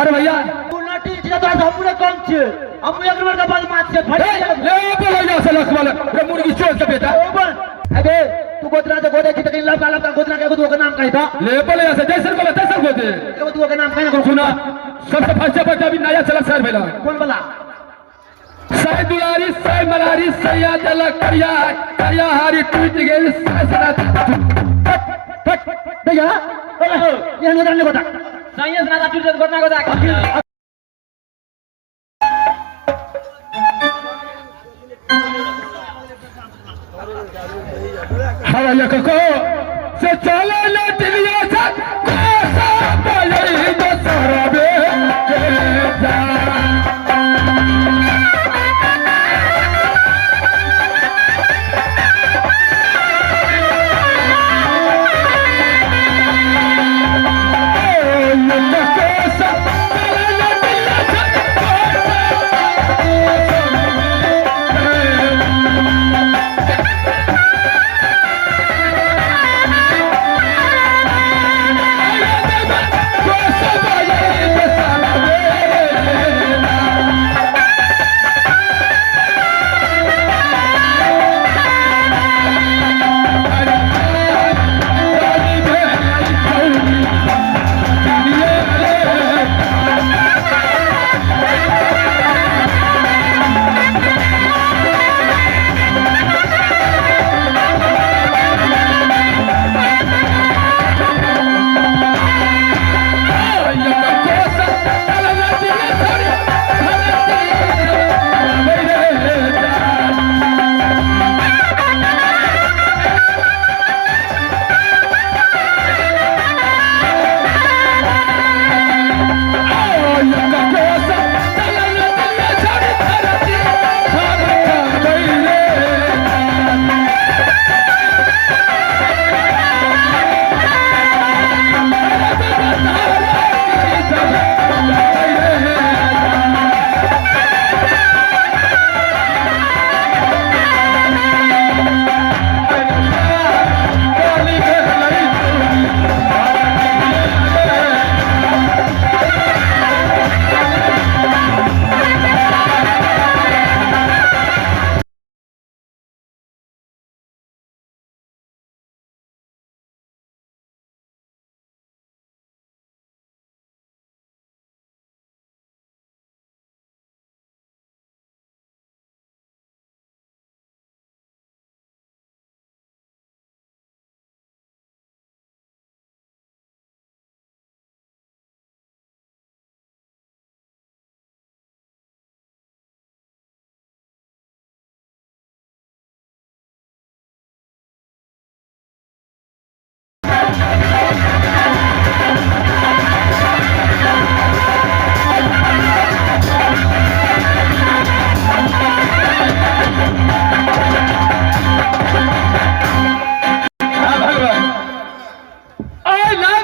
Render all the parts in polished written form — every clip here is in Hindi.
अरे भैया तू नाटी छिया तो हमरे कम छे हम एक नंबर का बदमाश छे फटे ले बोला जा सलख वाला रे मुर्गी चोर के बेटा अबे तू गोदरा से गोदे की तक लाभ का गोदरा के गोदो का नाम कही था ले बोले ऐसे जैसे बोला तैसे गोदे गोदो का नाम कही ना सुना सबसे फर्स्ट बच्चा अभी नया चला शहर भेला कौन बोला सै दुलारी सै मलारी सैया जल करिया करिया हारी टूट गेल सरा भैया ये नहीं जानने बता साइंस ना टूट घटना को देख हवा को से चला ले दिलिया से कोसा पाई तो सरबे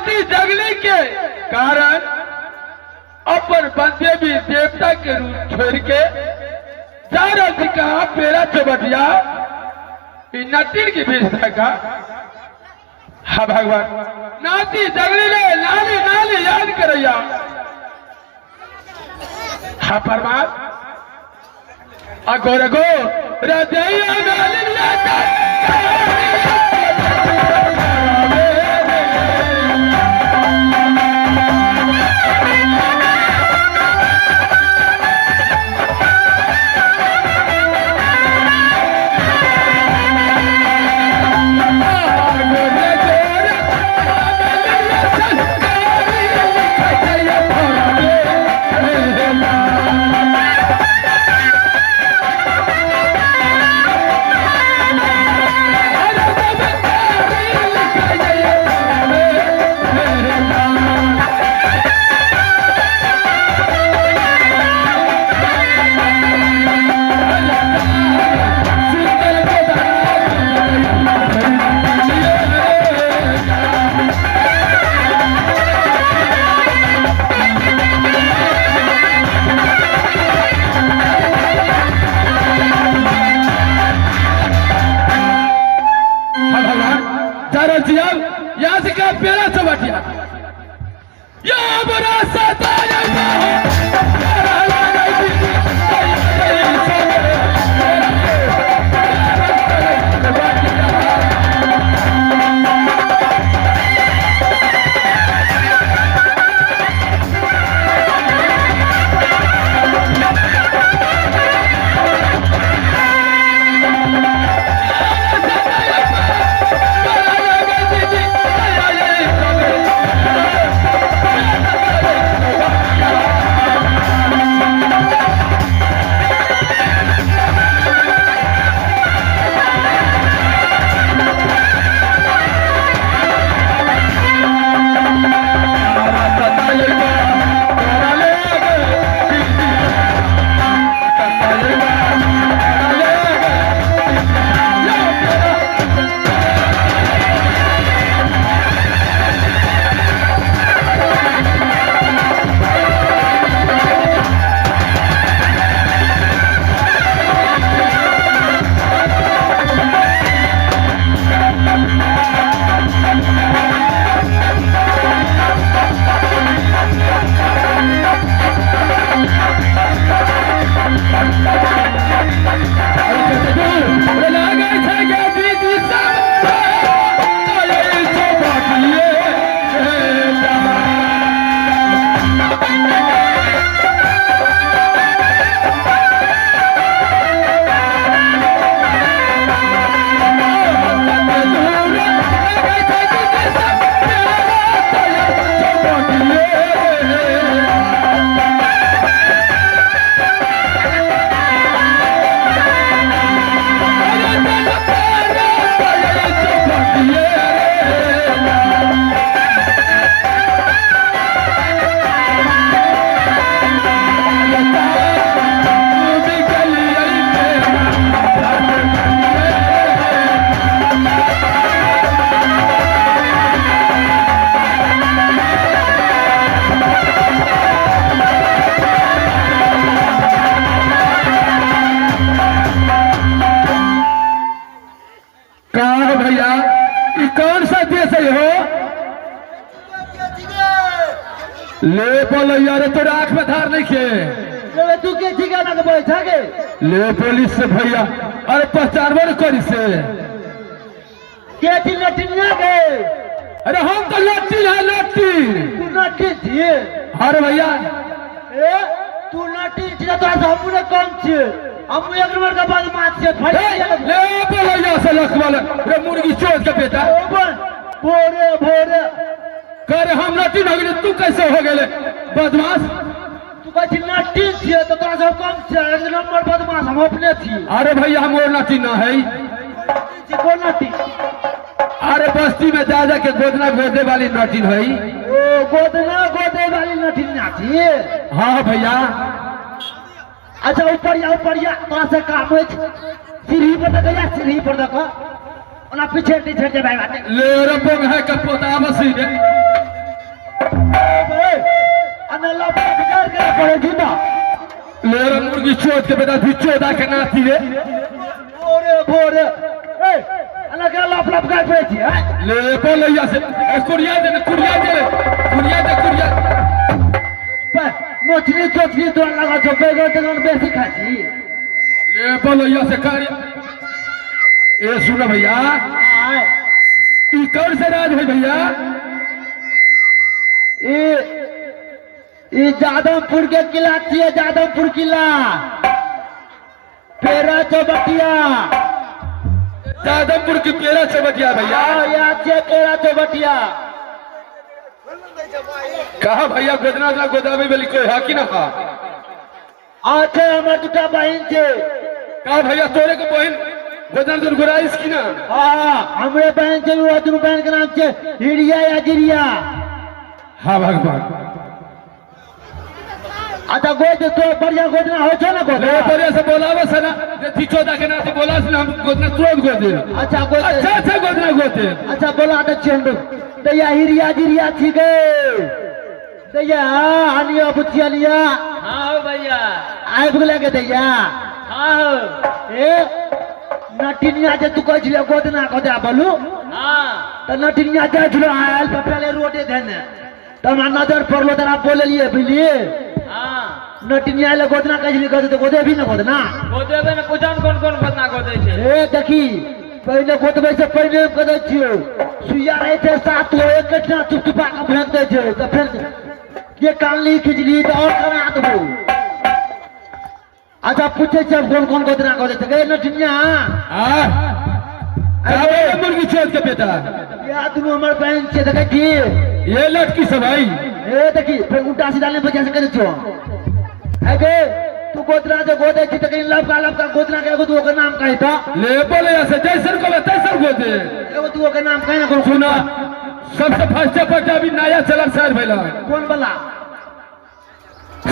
के जा कारण अपन बंदे भी देवता के रूप छोड़ के जा रही कहा पेरा चबटिया नटीर की भेजता का हाँ भगवान नाती जगली ले नाली नाली याद करैया हाँ परमात अगोर गो हृदय यहाँ से क्या पेड़ा चबटिया या बड़ा सताया ले बोलो यार तोरा आँख में धार नहीं खे ले तू के ठिकाना के बैठा के ले पुलिस से भैया अरे पहचानबो न करी से के थी लटिनिया के अरे हम तो लट्टी है लट्टी तू लटी थी अरे भैया ए तू लटी थी तो हमने कम छे हम एक नंबर का बदमाश छे फड़ी ले बोलो यहाँ से लखवाल रे मुर्गी चोद के बेटा भोरे भोरे करे हम लट्टी हो गए तू कैसे हो गए बदमाश तू कहती लटी थी तो तोरा सब कम छे एक नंबर बदमाश हम अपने थी अरे भैया हम और लट्टी ना है कौन लटी अरे बस्ती में जा के गोदना गोदे वाली नटीन है ओ गोदना गोदे वाली नटीन थी हाँ भैया अच्छा ऊपर या तोरा से काम है सीढ़ी पर देखा या सीढ़ी पर देखा ओना पीछे पीछे जे भाई बाटे ले रे बंग है के पोता बसी रे अने लपा बिगाड़ के पड़ेगी ना ले रे मुर्गी चोद के बेटा चोदा के नाती रे भोरे भोरे ए अने के लप लप कर पड़े छी ले बोलैया से कुड़िया दे नोचनी चोचनी तो लगा जो बेगो तगन बेसी खाची ले बोलैया से कर ए सुन भैया ई कौन से राज है भैया ई जादवपुर के किला छिए जादवपुर किला पेरा चौबटिया जादवपुर की पेरा चौबटिया भैया या छे पेरा चौबटिया कहा भैया गोदना गोदामी में कोई है कि ना हा आछे हमर दुटा बहन छे कहा भैया तोरे के बहन गोदना दूर गुराइस की ना हां हमरे बहन छे वो दुनु बहन के नाम छे हिड़िया या गिरिया हाँ भगवान अच्छा गोद तो बढ़िया गोदना हो छे ना गोद ले तोरे से बोलावे से ना जे चोदा के नाते बोला से हम गोदना तुरंत गोदे अच्छा गोद अच्छा गोदना गोदे अच्छा बोला दे छे दैया हिरिया गिरिया छी गे दैया हनिया बुचिया हाँ हो भैया आबि गेले के दैया हाँ हो ए नटिनिया जे तू कहै छिले गोदना गोदा बोलू हाँ त नटिनिया जाय छलो आयल पहले रोडे देने त हमरा नजर पड़लो तरा बोललिए बुझलिए हाँ नटिनिया ले गोदना कहै छिले गोदे गोदे भी न गोदना गोदे में पूछन कौन कौन गोदना गोदे छे ए देखी पहले गोदबे से पहले कहै छियो सुइया रहे थे साथ हो एक कटना चुपचुपा के फेंक दे छे त फेंक ये कानली खिचली तो और करा देबो अच्छा पूछे छे कौन कौन गोदना गोदे छे गे नटिनिया हां अबे मुर्गी चोद के बेटा या दुनु हमर बहन छे देखे की ये लटकी सब भाई ए देखी फिर उल्टा सीधा ले बजा से करे छो है गे तू गोदना जो गोदे छी त कहीं लपका गोदना के एगो तू ओकर नाम कहि त ले बोले ऐसे जैसन को तैसन गोदे एगो तू ओकर नाम कहि ना करो सुना सबसे फर्स्ट पर अभी नया चलन शहर भइला कौन वाला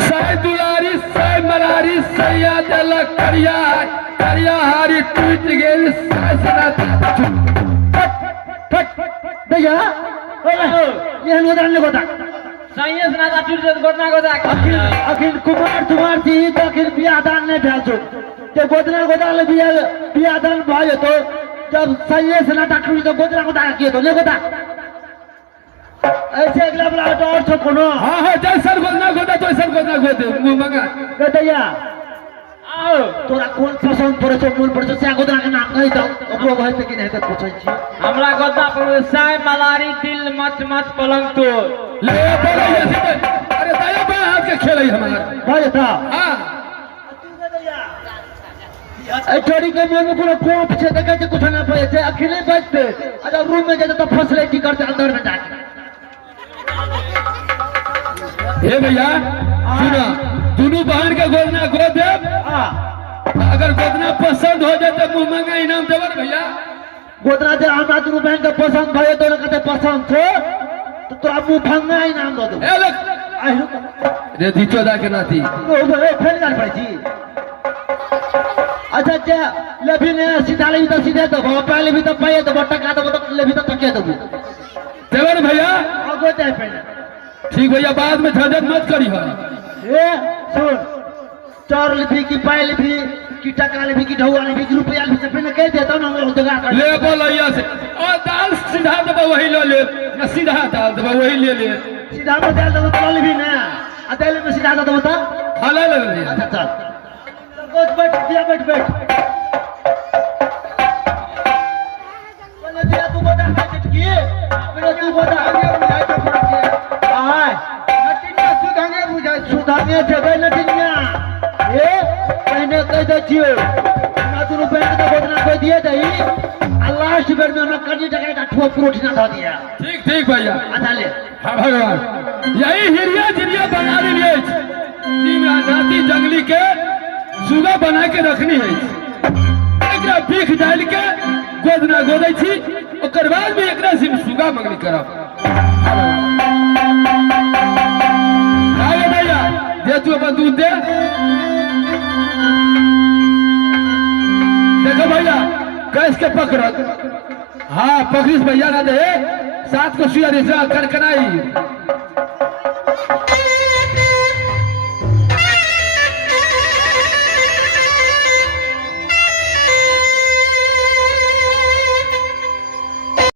सै दुलारी सै मलारी सैया दल करिया करिया हारी टूट गेल सै सना भैया ये गोदना ने गोदा साइंस ना टूट जे गोदना गोदा अखिल कुमार तुम्हार जी तो अखिल बियाह दान ने भेल छो जे गोदना गोदा ले बियाह दान भ जेतो जब सही से ना टूट तो गोदना गोदा के तो ने गोदा ऐसे अगला बला और छो कोनो हां हां जैसन गोदना गोदा तो ऐसन गोदना गोदे मुंह मंगा दैया आओ तोरा कौन पसंद पड़े छो मूल पड़े छो से गोदना के नाम कहि दो ओकरो कहै त कि नहीं त पूछै छी हमरा गोदना पर साई मलारी दिल मच मच पलंग तो ले बोले ऐसे अरे दया बा हाथ के खेलै हमार भाई था हां ए चोरी के मन में पूरा कोप छे देखे छे कुछ ना पड़े छे अखिले बचते अगर रूम में जाते तो फसले की करते अंदर में जाके हे भैया सुना दोनों बहन के गोदना गोद दे हां अगर गोदना पसंद हो जाए तो मुंह मंगा इनाम देवर भैया गोदना जे हमरा दुनु बहन के पसंद भए तो कहते पसंद छे तो तोरा मुंह भंगा इनाम दे दो ए लोग आई रुक रे धिचोदा के नाती ओ भाई फेल कर पड़ी छी अच्छा जे लेभी ने सीधा लेभी तो सीधे दो पहले भी तो पाए तो टका दो तो लेभी तो टके दो देवर भैया आगो जाए पहले ठीक भैया बाद में झंझट मत करी हो ए सुन चार लिपि की पाए लिपि की टका लिपि की ढौआ लिपि की रुपया लिपि से पहले कह देता ना हम जगह कर ले बोलैया से और दाल सीधा दबा वही ले ले ना सीधा दाल दबा वही ले ले सीधा में डाल दो तो भी ना अदेले में सीधा दो बता हाँ ले ले अच्छा चल गोद बैठ दिया बैठ बोले दिया तू बता कैसे किए मेरे तू बता आगे बुझाई तो फर्क किया हां नटिनिया सुधांगे बुझाई सुधाने जगह नटिनिया ए पहले कह दे छियो ना तू रुपए तो गोदना कोई दिए दई लास्ट बेर में हमरा कड़ी जगह का ठोक प्रोटीन दे दिया ठीक ठीक भैया अच्छा ले हाँ भगवान यही हिरिया जिरिया बना लिए नाती जंगली के सुगा बना के रखनी है एकरा बीख डाल के गोदना गोदै छी ओकर बाद में एकरा से सुगा मंगनी करब आगे भैया दे तू अपन दूध दे देखो भैया गैस के पकड़ हाँ पकड़िस भैया ना दे सात को सुया दे कनकनाई